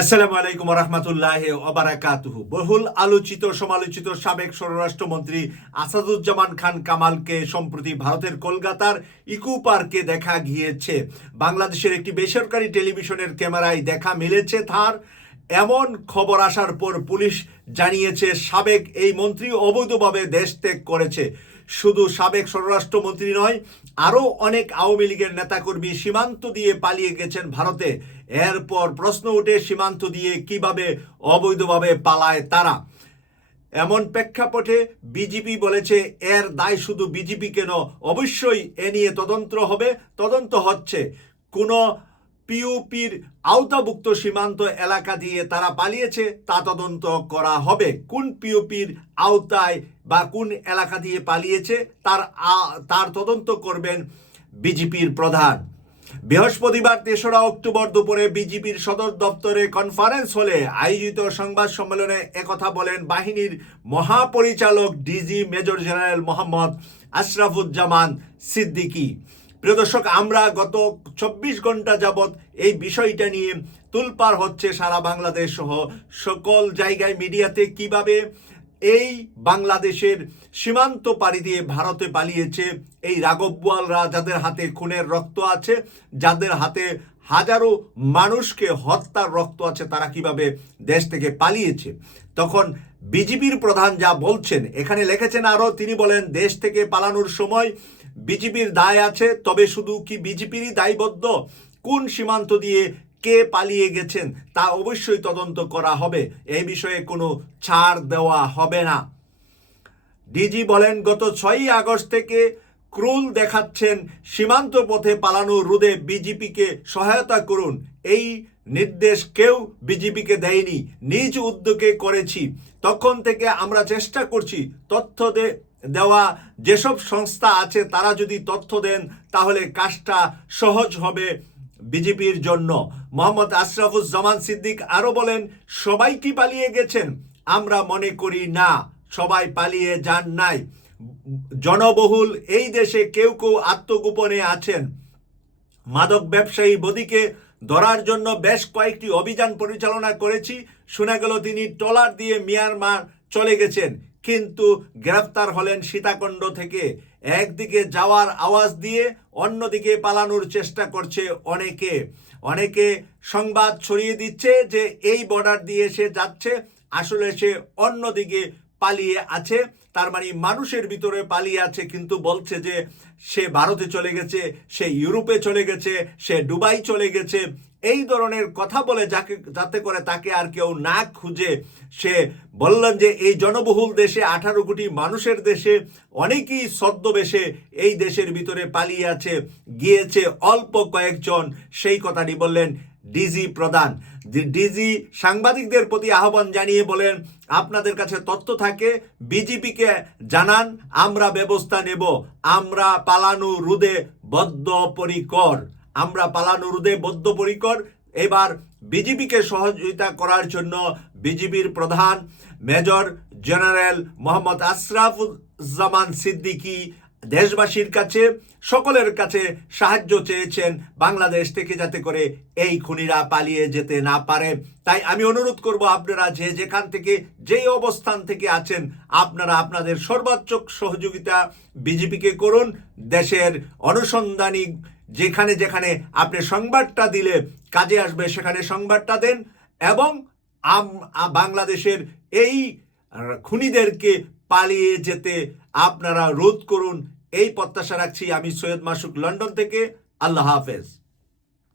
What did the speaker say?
আসসালামু আলাইকুম রহমতুল্লাহ ওবারাকাতুহু। বহুল আলোচিত, সমালোচিত সাবেক স্বরাষ্ট্রমন্ত্রী আসাদুজ্জামান খান কামালকে সম্প্রতি ভারতের কলকাতার ইকো পার্কে দেখা গিয়েছে। বাংলাদেশের একটি বেসরকারি টেলিভিশনের ক্যামেরায় দেখা মিলেছে তার। এমন খবর আসার পর পুলিশ জানিয়েছে, সাবেক এই মন্ত্রী অবৈধভাবে দেশ ত্যাগ করেছে। শুধু সাবেক স্বরাষ্ট্রমন্ত্রী নয়, আরও অনেক আওয়ামী লীগের নেতাকর্মী সীমান্ত দিয়ে পালিয়ে গেছেন ভারতে। এরপর প্রশ্ন ওঠে সীমান্ত দিয়ে কীভাবে অবৈধভাবে পালায় তারা? এমন প্রেক্ষাপটে বিজেপি বলেছে, এর দায় শুধু বিজেপি কেন? অবশ্যই এ নিয়ে তদন্ত হবে, তদন্ত হচ্ছে। কোনো পিউপির আওতাভুক্ত সীমান্ত এলাকা দিয়ে তারা পালিয়েছে, তা তদন্ত করা হবে। কোন পিওপির আওতায় বা কোন এলাকা দিয়ে পালিয়েছে, তার তার তদন্ত করবেন বিজেপির প্রধান। বৃহস্পতিবার তেসরা অক্টোবর দুপুরে বিজেপির সদর দপ্তরে কনফারেন্স হলে আয়োজিত সংবাদ সম্মেলনে একথা বলেন বাহিনীর মহাপরিচালক DG major general Mohammad Ashrafuzzaman Siddiqui. প্রিয় দর্শক, আমরা গত চব্বিশ ঘণ্টা যাবৎ এই বিষয়টা নিয়ে তুলপার হচ্ছে সারা বাংলাদেশ সহ সকল জায়গায় মিডিয়াতে। কীভাবে এই বাংলাদেশের সীমান্ত পাড়ি দিয়ে ভারতে পালিয়েছে এই রাগবওয়ালরা যাদের হাতে খুনের রক্ত আছে, যাদের হাতে হাজারো মানুষকে হত্যার রক্ত আছে, তারা কীভাবে দেশ থেকে পালিয়েছে? তখন বিজেপির প্রধান যা বলছেন, এখানে লিখেছেন আরও, তিনি বলেন, দেশ থেকে পালানোর সময় বিজেপির দায় আছে, তবে শুধু কি বিজেপিরই দায়বদ্ধ? কোন সীমান্ত দিয়ে কে পালিয়ে গেছেন তা অবশ্যই তদন্ত করা হবে। এই বিষয়ে কোনো ছাড় দেওয়া হবে না। ডিজি বলেন, গত ছয়ই আগস্ট থেকে ক্রুল দেখাচ্ছেন, সীমান্ত পথে পালানো রোধে বিজেপিকে সহায়তা করুন। এই নির্দেশ কেউ বিজেপিকে দেয়নি। নিজ উদ্যোগে করেছি। তখন থেকে আমরা চেষ্টা করছি তথ্য দেওয়া যেসব সংস্থা আছে, তারা যদি তথ্য দেন, তাহলে কাজটা সহজ হবে বিজেপির জন্য। মোহাম্মদ আশরাফুজ্জামান সিদ্দিক আরও বলেন, সবাই কি পালিয়ে গেছেন? আমরা মনে করি না, সবাই পালিয়ে যান নাই। জনবহুল এই দেশে কেউ কেউ আত্মগোপনে আছেন। মাদক ব্যবসায়ী বদিকে ধরার জন্য বেশ কয়েকটি অভিযান পরিচালনা করেছি। শোনা গেল তিনি ট্রলার দিয়ে মিয়ানমার চলে গেছেন। কিন্তু গ্রেফতার হলেন সীতাকুণ্ড থেকে। একদিকে যাওয়ার আওয়াজ দিয়ে অন্যদিকে পালানোর চেষ্টা করছে অনেকে। অনেকে সংবাদ ছড়িয়ে দিচ্ছে যে এই বর্ডার দিয়ে সে যাচ্ছে, আসলে সে অন্যদিকে পালিয়ে আছে। তার মানে মানুষের ভিতরে পালিয়ে আছে, কিন্তু বলছে যে সে ভারতে চলে গেছে, সে ইউরোপে চলে গেছে, সে দুবাই চলে গেছে। এই ধরনের কথা বলে যাকে, যাতে করে তাকে আর কেউ না খুঁজে। সে বললেন যে, এই জনবহুল দেশে, আঠারো কোটি মানুষের দেশে অনেকেই ছদ্মবেশে এই দেশের ভিতরে পালিয়ে আছে, গিয়েছে অল্প কয়েকজন। সেই কথাটি বললেন ডিজি প্রধান। ডিজি সাংবাদিকদের প্রতি আহ্বান জানিয়ে বলেন, আপনাদের কাছে তথ্য থাকে, বিজেপিকে জানান, আমরা ব্যবস্থা নেব, আমরা পালানো রুদে বদ্ধপরিকর। আমরা পালানো রুদে বদ্ধপরিকর। এবার বিজেপিকে সহযোগিতা করার জন্য বিজেপির প্রধান মেজর জেনারেল মোহাম্মদ আশরাফুজ্জামান সিদ্দিকী দেশবাসীর কাছে, সকলের কাছে সাহায্য চেয়েছেন বাংলাদেশ থেকে যাতে করে এই খুনিরা পালিয়ে যেতে না পারে। তাই আমি অনুরোধ করব আপনারা যে যেখান থেকে যেই অবস্থান থেকে আছেন, আপনারা আপনাদের সর্বাত্মক সহযোগিতা বিজেপিকে করুন। দেশের অনুসন্ধানী যেখানে যেখানে আপনি সংবাদটা দিলে কাজে আসবে, সেখানে সংবাদটা দেন এবং বাংলাদেশের এই খুনিদেরকে পালিয়ে যেতে আপনারা রোধ করুন। এই প্রত্যাশা রাখছি আমি সৈয়দ মাসুক, লন্ডন থেকে। আল্লাহ হাফেজ।